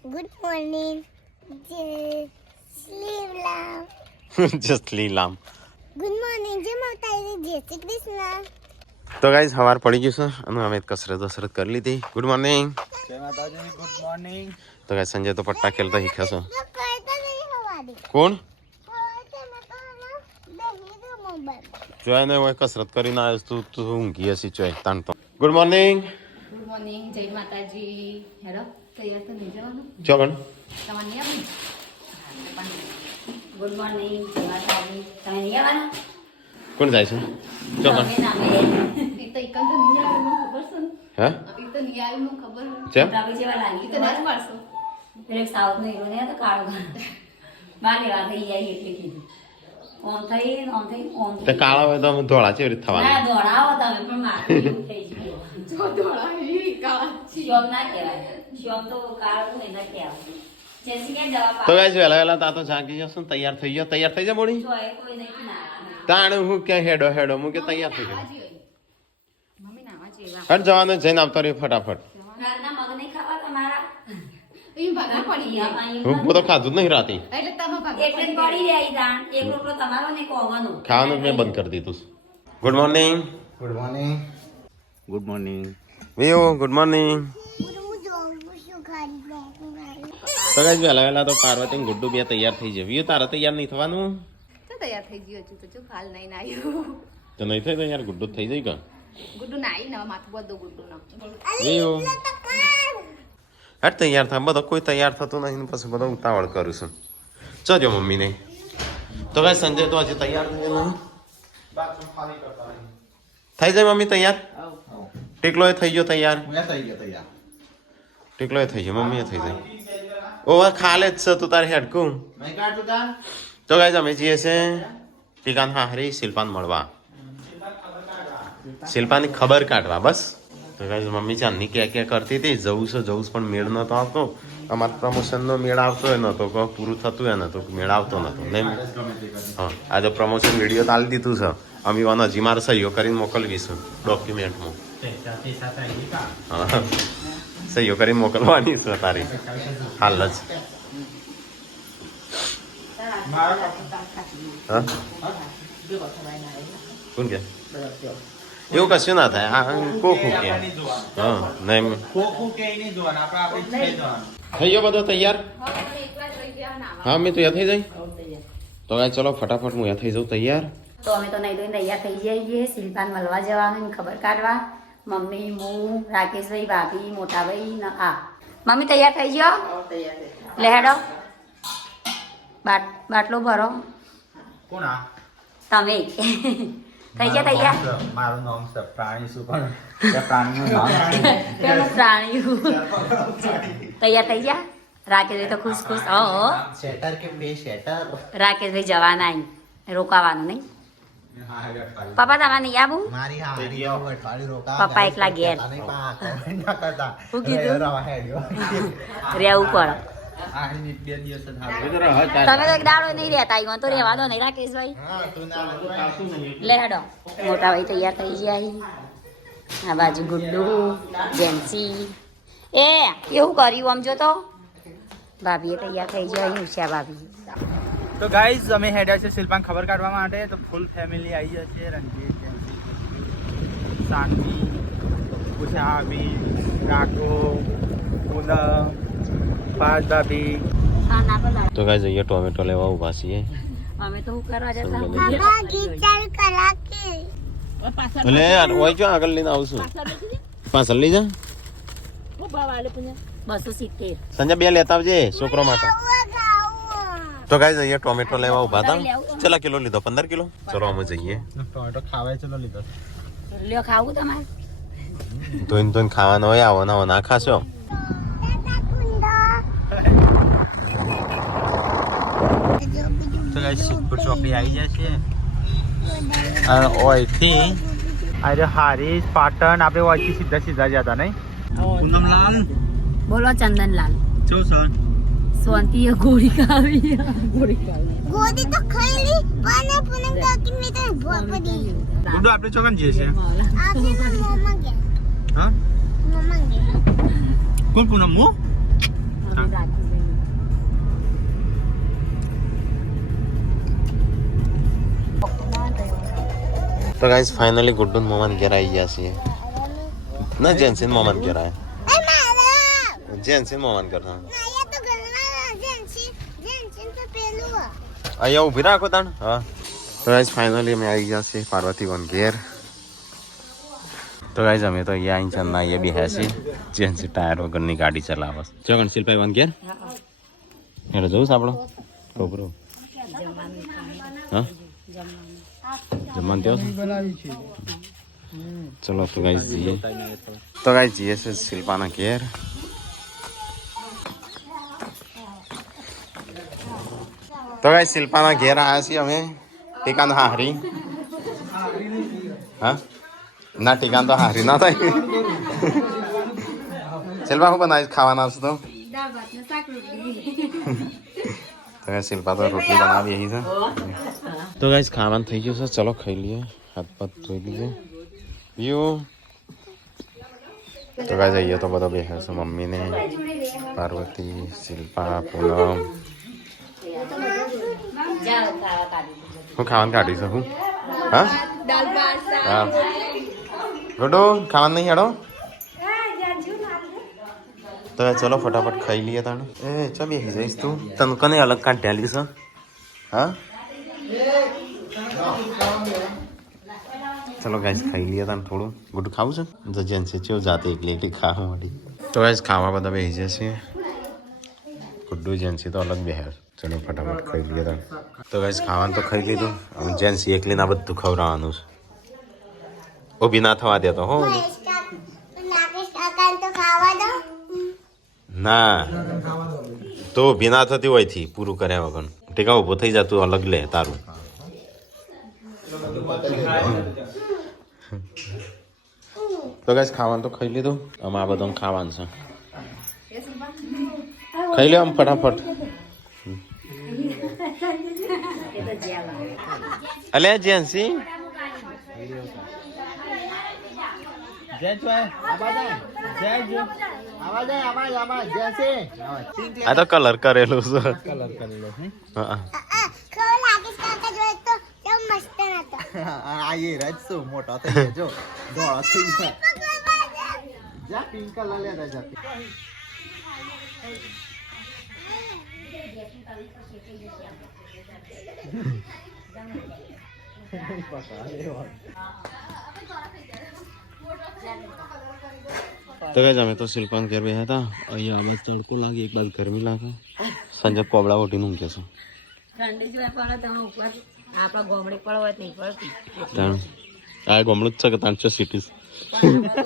Good morning. Sleelam. Just લીલામ. Good morning. જય માતાજી. જય શ્રી કૃષ્ણ. તો ગાઈઝ સવાર પડી ગયું છે અને અમે કસરત કરી લીધી. Good morning. જય માતાજી. Good morning. તો ગાઈઝ સંજય તો પટ્ટા ખેલતા શીખ્યા છે. તો કઈતા નહીં હવાડી. કોણ હવાડે મતલબ મોબાઈલ. જોય ને હોય કસરત કરીને આવ્યો તું ઊંઘી હશી ચોય તાણતો. Good morning. Good morning. જય માતાજી. હેલો તૈયાર તો નહીં જવાનું ચો પણ તમારે નહીં આવવાનું. Good morning. જય માતાજી. તમે નહીં આવવાના? કોણ જાય છે ચો પણ તમે ના આવે. એ તો એકલ તો નહીં આવે મને ખબર છે ને. હે એ તો નહીં આવે મને ખબર છે. ચેમ રાવી જેવા લાગી તો ના જ મળશો. પેલે સાઉથ નો હીરો ને તો કાળો બા લેવા થઈ જાય એટલે કીધું. ઓમ થઈ ઓમ થઈ ઓમ તે કાળા હોય તો અમે ધોળા છે રીત ના થવાનું. દોડાવો તમે પણ માથું એવું થઈ જાય. જો દોડાવી કાળા શિયોમ ના કહેવાય. શિયોમ તો કાળું ને ના કહેવાય. જેસી કે જવાબ તો ગાઈઝ વહેલા તા તો જાગી જશું તૈયાર થઈ ગયો. તૈયાર થઈ જા બોડી જો એ કોઈ નહીં ના તાણ હું કે હેડો હું કે તૈયાર થઈ ગયો. મમ્મી નાવા જેવા હટ જવાનું જઈને આવતો રહ્યો ફટાફટ. રાતના મગ નહીં ખાવા તમારા એ ભાગા પડી હું તો ખાધું જ નહીં રાતે. એટલે તમે ભાગા એટલે જ પડી રહી દાણ એક રોટલો તમારો ને કોવાનો ખાવાનું જ મેં બંધ કરી દીધું. Good morning. Good morning. Good morning. વિયો ગુડ મોર્નિંગ. હું જોઉં શું ખાલી તો ગાઈઝ વહેલા તો પાર્વતી ગુડ્ડુ બે તૈયાર થઈ જાય. વિયો તારે તૈયાર નહીં થવાનું તો તૈયાર થઈ ગયો છું તો જો હાલ નહીં નાયું તો નહીં થાય તો યાર ગુડ્ડુ થઈ જાય કે ગુડ્ડુ નાઈ ને માથું બધું ગુડ્ડુ ના વિયો હટ તૈયાર થાય બધો કોઈ તૈયાર થતું નહીં ને પછી બધો ઉતાવળ કરું છું. ચજો મમ્મીને તો ગાઈઝ સંજય તો હજી તૈયાર થયો નહીં. થઈ જાય મમ્મી તૈયાર. ટીકલો એ થઈ ગયો તૈયાર. ટીકલો એ થઈ ગયો મમ્મી એ થઈ જાય. ઓવા ખાલે જ છે તું તારે હેડકું. તો ગાઈઝ અમે જઈએ છે ટીકાન હારી શિલ્પાન મળવા. શિલ્પાની ખબર કાઢવા બસ. તો ગાઈઝ મમ્મી ચાંદની ક્યાં કરતી હતી જવું છે પણ મેળ નતો આવતો. અમારા પ્રમોશનનો મેળ આવતો એ નતો કે પૂરું થતું એ નતો મેળ આવતો નતો નહીં. હા આજે પ્રમોશન વિડીયો તો આલી દીધું છે અમે વાન હજી મારે સહીઓ કરીને મોકલવીશું ડોક્યુમેન્ટમાં. હા સહીઓ કરીને મોકલવાની છે તારી હાલ જ. હા કોણ કે એવું કશું ના થાય આ કોખું કે હા નહીં થઈ ગયો બધો તૈયાર. હા મેં તો યા થઈ જાય તો ગાય ચલો ફટાફટ હું યા થઈ જાઉં તૈયાર. તો અમે તો નહીં ધોઈને તૈયાર થઈ જઈએ શિલ્પાન મળવા જવાનું ખબર કાઢવા. મમ્મી હું રાકેશભાઈ ભાભી મોટાભાઈ ને આ મમ્મી તૈયાર થઈ ગયો લે હેડો બાટલો ભરો તમે થઈ ગયા તૈયાર. મારું નામ છે પ્રાણી શું પણ પ્રાણીનું નામ પ્રાણી તૈયાર થઈ ગયા. રાકેશભાઈ તો ખુશ ખુશ શેટર કે બે શેટર રાકેશભાઈ જવાના રોકાવાનું નહીં. પપ્પા તમારે નહીં આવું મારી હારી અઠવાડિયું રોકા પપ્પા એકલા ઘેર શું કીધું રહેવું પડે. તમે તો એક દાડો નહીં રહેતા તો રહેવા દો નહીં રાકેશભાઈ. લે હેડો મોટા ભાઈ તૈયાર થઈ ગયા. આ બાજુ ગુડ્ડુ જેન્સી એ એવું કર્યું આમ જો તો ભાભીએ તૈયાર થઈ ગયા. ઉષા ભાભી તો ગાઈઝ અમે હેડ્યા છે શિલ્પાન ખબર કાઢવા માટે. તો ફૂલ ફેમિલી આવી જશે. રણજીત સાનવી ઉષાબી રાઘો પૂનમ પાસ ભાભી. તો ગાઈઝ અહીંયા ટોમેટો લેવા ઉભા છીએ. અમે તો શું કરવા જતા બાબા ગીચાર કલાકે એટલે યાર ઓય જો આગળ લઈને આવશું પાછળ લઈ જા. 270 સંજય બે લેતા આવજે છોકરો માટે. તો ગાઈઝ અહીંયા ટોમેટો લેવા ઉભા હતા. ચલા કિલો લીધો 15 કિલો. ચલો અમે જઈએ. ટોમેટો ખાવાય ચલો લીધો. લ્યો ખાવું તમારે ધોઈને ખાવાનો હોય આવો ના ખાશો. તો ગાઈઝ સિદ્ધપુર ચોકડી આવી જાય છે. ઓયથી અરે હારીજ પાટણ આપણે ઓયથી સીધા જતા નહીં. પૂનમલાલ બોલો ચંદનલાલ ચો સર સોનતીએ ગોળી ખાવી ગોદી તો ખાઈલી પણ પૂનમ ડોક્યુમેન્ટ તો ભોપડી ગુડુ આપણે ચોકન જઈએ છે. આપણે મમ્મા ગયા હા મમ્મા ગયા કોણ પૂનમ મુ હવે રાત તો ગાઈસ ફાઇનલી ગુડ્ડુ મોમન ઘેર આવી ગયા છીએ ના જેન્સિન મોમન ઘેર આવ્યા જેન્સિન મોમન ઘેર હા અહીંયા ઊભી રાખો તાણ હા તો ગાઈસ ફાઇનલી અમે આવી ગયા છીએ પાર્વતી વન ઘેર તો ગાઈસ અમે તો અહીંયા આવીને ચંદના અહીંયા બેહ્યા છીએ જેન્સી ટાયર વગરની ગાડી ચલાવે છે જો ગણશીલભાઈ વન ઘેર એટલે જવું છે આપણો ખબરો હા જમવાનું તેઓ ચલો તો ગાઈસ જઈએ તો ગાઈસ જઈએ છે શિલ્પાના ઘેર તો ગાઈસ શિલ્પાના ઘેર આવ્યા છીએ અમે ટીકાન હારી હા ના ટીકાન તો હારી ના થાય શિલ્પા શું બનાવીશ ખાવાના છે તો શિલ્પા તો રોટલી બનાવી રહી છે તો ગાઈસ ખાવાનું થઈ ગયું છે ચલો ખાઈ લઈએ હાથ પગ ધોઈ લઈએ યુ તો ગાઈસ અહીંયા તો બધો બેસે છે મમ્મીને પાર્વતી શિલ્પા પૂનમ હું ખાવાનું કાઢીશ હું હા હા ગુડુ ખાવાનું નહીં હેડો તો ચલો ફટાફટ ખાઈ લઈએ તાણે એ ચાલ બેસી જઈશ તું તને કને અલગ કાઢ્યા છે હા ચલો ગાઈસ ખાઈ લઈએ તાને થોડું ગુડુ ખાવું છે તો જેન્સે ચેવ જાતે એકલી એકલી ખાવા માંડી તો ગાઈસ ખાવા બધા બેસી જશે ગુડ્ડુ જેન્સી તો અલગ બેહાર ચલો ફટાફટ ખાઈ લઈએ તાને તો ગાઈસ ખાવાનું તો ખાઈ લીધું હવે જેન્સી એકલી ના બધું ખવડાવવાનું છે ઊભી ના થવા દેતો હો ના તો ઊભી ના થતી હોય થી પૂરું કર્યા વગર ટીકા ઊભો થઈ જતું અલગ લે તારું તો ગાઈસ ખાવાનું તો ખાઈ લીધું અમે આ બધું ખાવાનું છે ખાઈ લે આમ ફટાફટ અલે જેન્સી આ તો કલર કરેલું છે હા મોટો થઈ ગયો ધોળો થઈ જા પિંક કલર લેતા જા તો ગાઈસ અમે તો શિલ્પાન ઘેર બેઠા હતા અહીંયા આવાજ તડકો લાગે એક બાદ ગરમી લાગે સંજય કોબળા ઓઢીને ઊંઘે છે ઠંડી જો પડે તમે ઉપર આપણા ગોમડી પડો હોય નહીં પડતી આ ગોમડું જ છે કે તાંચો સિટીઝ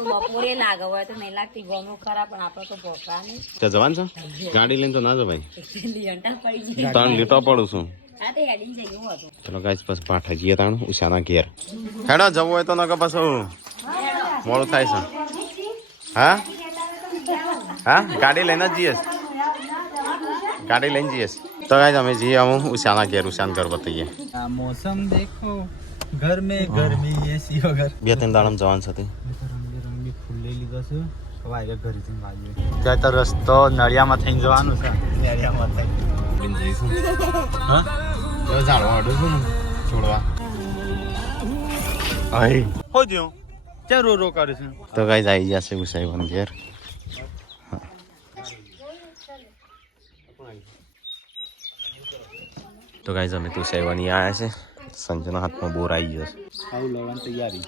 બપોરે લાગે હોય તો નહીં લાગતી ગોમડું ખરા પણ આપણે તો ભોગા નહીં ત્યાં જવાન છે ગાડી લઈને તો ના જવાય લીંટા પડી જાય તાણ લીટો પડું છું હા તે હેડી જઈ એવું હતું ચલો ગાઈસ બસ પાઠા જઈએ તાણ ઉષાના ઘેર હેડો જવું હોય તો નકર પાછું મોડું થાય છે હા હા ગાડી લઈને જ જઈએ ગાડી લઈને જઈએ તો ગાઈસ અમે જઈએ આવું ઉષાના ઘેર ઉષાન ઘર બતાવીએ આ મોસમ દેખો ઘર મે ગરમી એસી વગર બે ત્રણ દાડમ જવાન છે રંગબેરંગી ફૂલ લઈ લીધો છે હવે આગળ ઘરેથી વાગ્યો ત્યાં તો રસ્તો નળિયામાં થઈને જવાનું છે નળિયામાં થઈને જઈશું હા તો જાણવા અડું છું ને છોડવા આઈ હો જ્યો ચાર રો કરે છે તો ગાઈસ આવી જશે ઉષાઈવન ઘેર તો ગાઈસ અમે તો ઉષાઈવાની આવ્યા છે સંજયના હાથમાં બોર આવી ગયો છે આવું લેવાની તૈયારી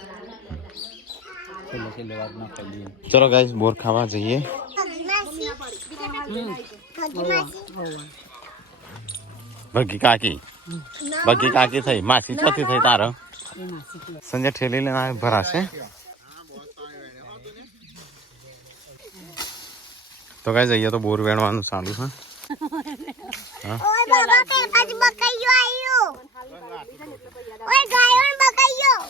છેલ્લે વાત ના કરી લઈએ ચલો ગાઈસ બોર ખાવા જઈએ બગી કાકી થઈ માસી ચોથી થઈ તારો સંજય ઠેલી લઈને આવે ભરાશે તો ગાઈસ અહીંયા તો બોર વેણવાનું ચાલુ છે હા ઓય બાબા કે પાછ બકાઈયો આયો ઓય ગાયન બકાઈયો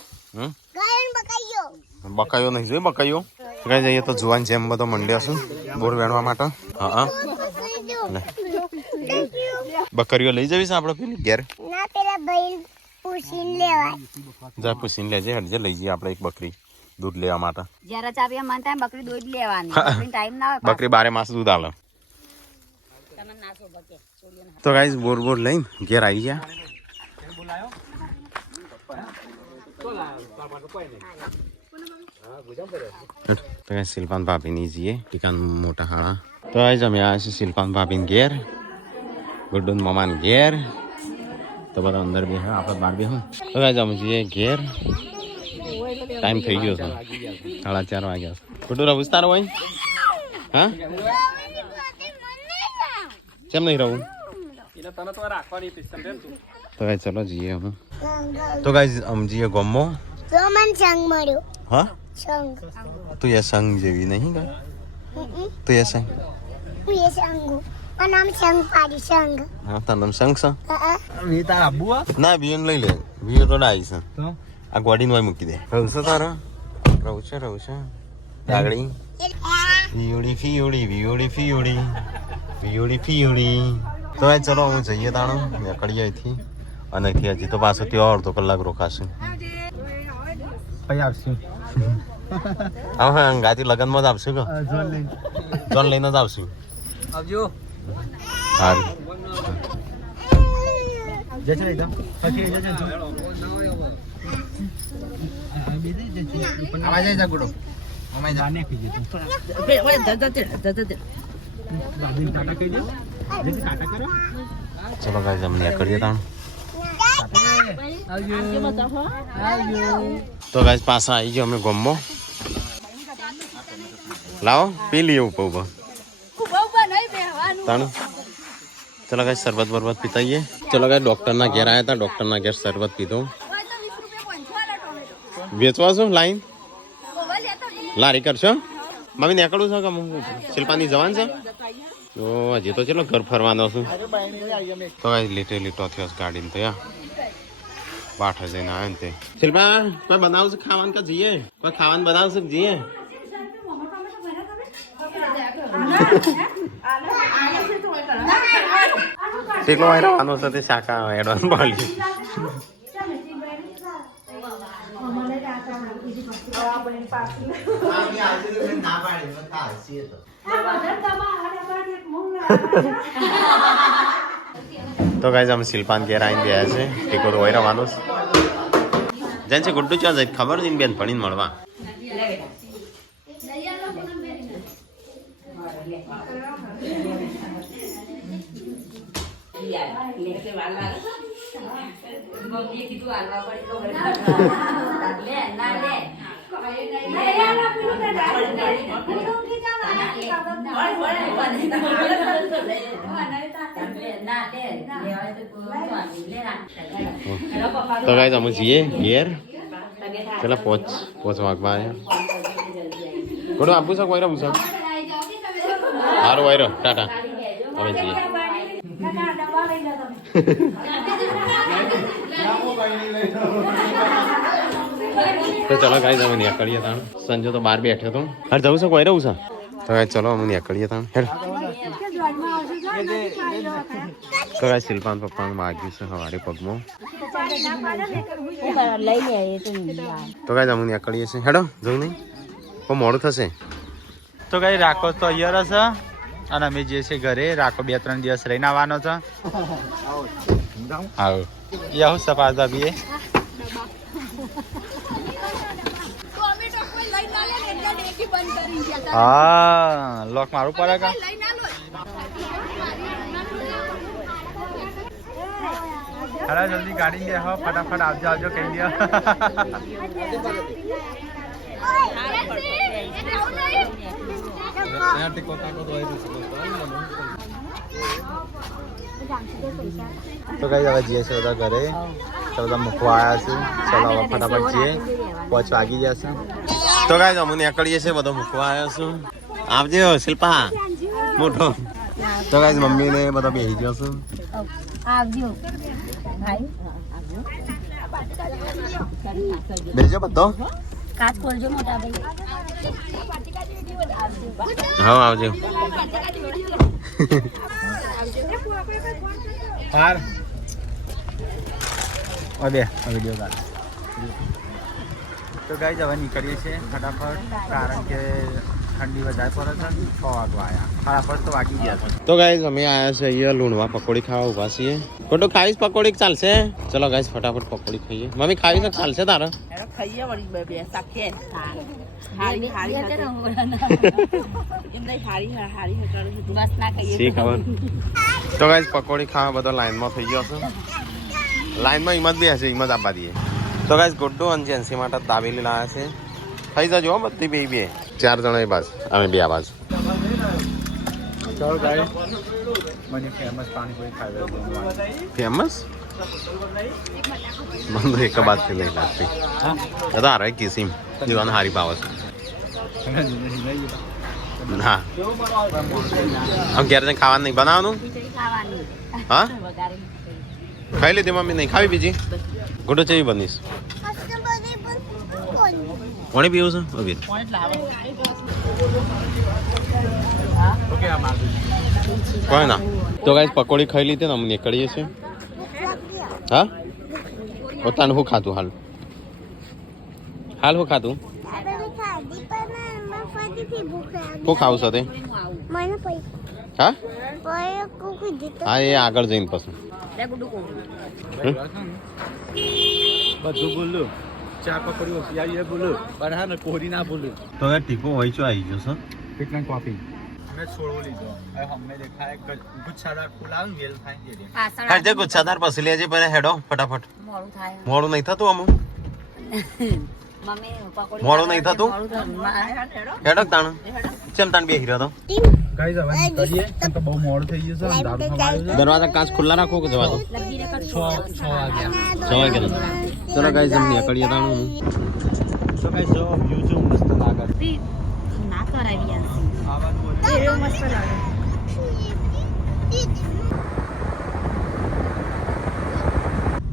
ગાયન બકાઈયો બકાયો નહીં જોઈ બકાયો ગાઈસ અહીંયા તો જુવાન જેમ બધો મંડ્યો છે બોર વેણવા માટે હા બકરીઓ લઈ જવીશ આપણે પેલી ઘેર ના પેલા ભાઈ પૂછીને લેવાય જા પૂછીને લેજે હડજે લઈ જઈએ આપણે એક બકરી દૂધ લેવા માટે જરા ચાપિયા મન થાય બકરી દૂધ લેવાની ટાઈમ ના હોય બકરી 12 માસ દૂધ આલે તમને ના સો બકે તો ગાઈસ બોર લઈને ઘેર આવી ગયા તો શિલ્પાન ભાભીની જઈએ ટીકાન મોટા હાળા તો આજ અમે આવ્યા છીએ શિલ્પાન ભાભીને ઘેર ગુડ્ડુન મમાન ઘેર તો બધા અંદર બે આપણે બહાર બે હું તો આજ અમે જઈએ ઘેર ટાઈમ થઈ ગયો છે 4:30 વાગ્યા ગુડ્ડુ રહું તારો હોય હા કેમ નહીં રહું તો ગાય ચલો જઈએ હું તો ગાય આમ જઈએ ગમો તો મને સંગ મળ્યો હા સંગ તું એ સંગ જેવી નહીં ગા તું એ સંગ હું એ સંગુ મારું નામ સંગ પાડી સંગ હા તારું નામ સંગ છે વી તારા આબુ ના બિયન લઈ લે બિયન તો ડાઈ છે તો આ ગોડીન વાય મૂકી દે રહું છે તારા રહું છે દાગડી ફિયોડી ફિયોડી વિયોડી ફિયોડી વિયોડી ફિયોડી તો એ ચલો હું જઈએ તાણો નીકળીએ અહીંથી અને અહીંથી હજી તો પાછો ત્યાં અડધો કલાક રોકાશું કઈ આવશું હા હા ગાતી લગનમાં જ આવશું કે જોન લઈને જ આવશું આવજો સારું જય શ્રી રામ પછી જય આવાજ આવી જા ગુડો અમાય જાને કીજે તું ટાટા કહી દે જેથી ટાટા કરો ચલો ગાઈસ हम નીકળીએ તાણ તો ગાઈસ પાછા આવી ગયો અમે ગમો લાવો પી લઈએ ઉપર તાણ ચલો ગાઈસ શરબત બરબત પીતાઈએ ચલો ગાઈસ ડોક્ટરના ઘેર આવ્યા હતા ડોક્ટરના ઘેર શરબત પીધો વેચવા છો લાઈન લારી કરશો મમ્મી નીકળું છો કે શિલ્પાની જવાન છે તો હજી તો ચલો ઘર ફરવાનો છું તો લીટે લીટો થયો ગાડીને તો બાઠ જઈને આવે ને તે શિલ્પા કોઈ બનાવશે ખાવાનું કે જઈએ કોઈ ખાવાનું બનાવશે કે જઈએ કેટલો વાયરો આનો છે તે શાકા એડવાન્સ પાડી તો ગાઈસ हम શિલ્પાન ઘેર આવીને ગયા છે ટીકો તો હોય રવાનો જેન છે ગુડ્ડુ ચા જાય ખબર નહીં બેન ભણીને મળવા તો ગાઈસ અમે જઈએ ઘેર ચલો પોચ વાગવા આવ્યા ગુડ્ડુ આપું છે વાયરો પૂછો સારું વાયરો ટાટા અમે જઈએ તો ચલો ગાઈસ અમે નીકળીએ તાણ સંજો તો બહાર બેઠો તો હાર જવું છે કોઈ રહું છે તો ગાઈસ ચલો અમે નીકળીએ તાણ હેડ તો ગાઈસ શિલ્પાન પપ્પાને વાગ્યું છે સવારે પગમાં તો ગાઈસ અમે નીકળીએ છીએ હેડો જવું નહીં પણ મોડું થશે તો કઈ રાખો તો અહીંયા હશે અને અમે જે છે ઘરે રાખો 2-3 દિવસ રહીને આવવાનો છે આવો એ આવું સફાસ ભાભીએ હા લોક મારું પડે કા અરે જલ્દી ગાડી લે હો ફટાફટ આવજો આવજો કહી દો તો કઈ હવે જઈએ છે બધા ઘરે તો બધા મૂકવા આવ્યા છે ચલો હવે ફટાફટ જઈએ 5 વાગી જશે તો ગાઈસ અમે નીકળીએ છીએ બધો મૂકવા આવ્યો છું આવજો શિલ્પા મોટો તો ગાઈસ મમ્મી ને બધો બેસી ગયો છું આવજો બેસજો બધો કાચ ખોલજો મોટા ભાઈ હા આવજો હાર અબે વિડિયો કાઢ તો ગાઈસ હવે નીકળીએ છીએ ફટાફટ કારણ કે ઠંડી વધારે પડે છે 6 વાગવા આવ્યા ખરા તો વાગી ગયા છે. તો ગાઈઝ અમે આયા છે અહીંયા લુણવા પકોડી ખાવા ઉભા છીએ. ખોટું ખાવીશ પકોડી કે ચાલશે? ચલો ગાઈઝ ફટાફટ પકોડી ખાઈએ. મમ્મી ખાવી છે ચાલશે તારે? ખાઈએ વળી બે સાખે હારી હારી બસ ના ખાઈએ શી ખબર. તો ગાઈઝ પકોડી ખાવા બધો લાઈનમાં થઈ ગયો છે. લાઈનમાં હિંમત બી હશે, હિંમત આપવા દઈએ. તો ગાઈઝ ગુડ્ડુ અને જેન્સી માટે દાબેલી લાયા છે. ખાઈ જજો હો બધી બે 4 જણા એ બાજુ, અમે 2 આ બાજુ. ચાલો ગાઈસ મને ફેમસ પાણીપુરી ખાવી ફેમસ મને તો એક બાદ થી નહીં લાગતી. દાદા હારે કિસીમ જીવન હારી પાવે છે. હા આમ ઘેર જઈને ખાવાનું નહીં બનાવવાનું. હા ખાઈ લીધી મમ્મી, નહીં ખાવી બીજી? ગુડો ચેવી બનીશ? કોણે પીવું છે? અભી કોઈ ના. તો ગાઈસ પકોડી ખાઈ લીધી ને અમે નીકળીએ છીએ. હા પોતાનું શું ખાતું હાલ શું ખાતું? શું ખાવું છે તે? હા હા એ આગળ જઈને પછી બધું બોલું 4 પકોડી ઓછી બોલું પણ હા ને કોરી ના બોલું. તો એ ટીકો હોય છે આવી ગયો છે. કેટલા કોફી અમે છોડવો લીધો હવે અમને દેખાય ગુચ્છાદાર ફૂલ આવે ને વેલ થાય દે દે. હેડ જે ગુચ્છાદાર પછી લેજે પહેલા હેડો ફટાફટ. મોડું થાય મોડું નહીં થતું અમુક? મમ્મી પકોડી મોડું નહીં થતું? હેડો તાણ ચમ તાણ બેહી રહ્યો તો. ગાઈસ હવે કરીએ કેમ કે બહુ મોડું થઈ ગયું છે દારૂ ખવાયું દરવાજા કાચ ખુલ્લા રાખો કે જવા દો? 6 વાગ્યા. 6 વાગ્યા. ચલો ગાઈસ અમે નીકળીએ તાણ. તો ગાઈસ જો વ્યૂ જો મસ્ત લાગે. ના કરાવી યાર આવાનું બોલ એવો મસ્ત લાગે.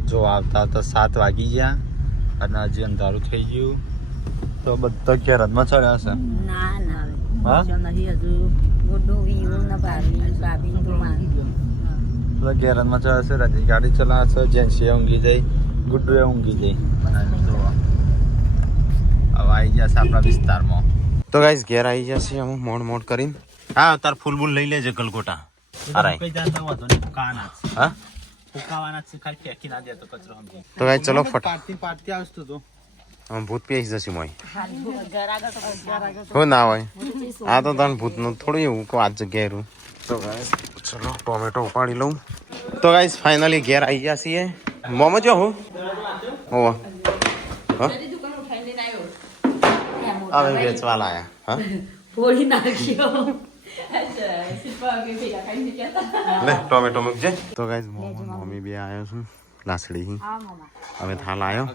જો આવતા તો 7 વાગી ગયા અને હજી અંધારું થઈ ગયું તો બધા ઘેરમાં ચડ્યા છે. ના ના હા નહીં હજુ ગુડ્ડુ વીવું ના ભાભી તો માં બધા ઘેરમાં ચડ્યા છે. રાજી ગાડી ચલાવે છે. જેન્સી ઊંઘી જાય, ગુડ્ડુ ઊંઘી જાય. હવે આવી ગયા છે આપણા વિસ્તારમાં. તો ગાઈસ ઘેર આવી જશે અમે મોડ કરીને. હા તાર ફૂલ બૂલ લઈ લેજે ગલગોટા. અરાય હા તો ગાઈસ ચલો ફટ પાર્ટી આવતું તો આમ ભૂત પેઈ જશે મોય. હો ના હોય આ તો તને ભૂતનું થોડું એવું કહું આ જગ્યાએ રહ્યું. તો ગાઈસ ચલો ટોમેટો ઉપાડી લઉં. તો ગાઈસ ફાઇનલી ઘેર આવી ગયા છીએ. મોમો જો હું હોવા હા હવે વેચવા લાયા. હા ફોડી નાખ્યો લે ટોમેટો મૂકજે. તો ગાઈસ મમ્મી બે આવ્યો છું લાસડી. હવે થાલ આવ્યો.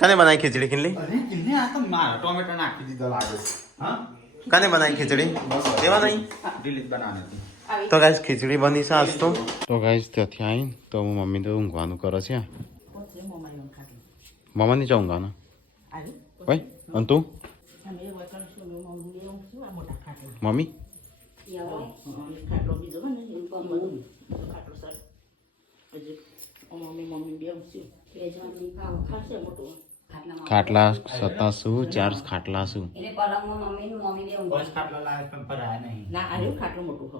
કને બનાવી ખીચડી ખીલી? ટોમેટો નાખી દીધો લાગે. કને બનાવી ખીચડી? કેવા નહીં ડિલીટ બનાવવાની. તો ગાઈસ ખીચડી બની છે આજ તો. તો ગાઈસ ત્યાંથી આવીને તો હું મમ્મી તો ઊંઘવાનું કરે છે. મમ્મા નહીં ઊંઘવાનું ભાઈ અને તું મમ્મી ખાટલા 27 4 ખાટલા શું એટલે પલંગમાં મમ્મી મમ્મી બે ઊંઘે. ખાટલા લાગે પણ પરાય નહીં. ના આર્યું ખાટલું મોટું